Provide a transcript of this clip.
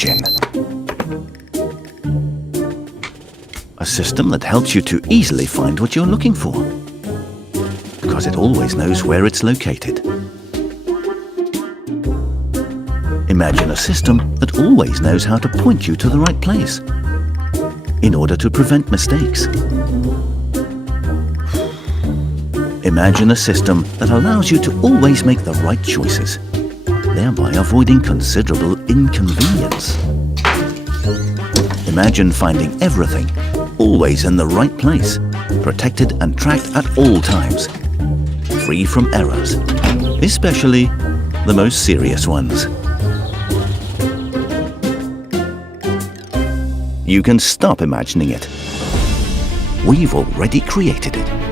Imagine. A system that helps you to easily find what you're looking for, because it always knows where it's located. Imagine a system that always knows how to point you to the right place, in order to prevent mistakes. Imagine a system that allows you to always make the right choices, thereby avoiding considerable inconvenience. Imagine finding everything always in the right place, protected and tracked at all times, free from errors, especially the most serious ones. You can stop imagining it. We've already created it.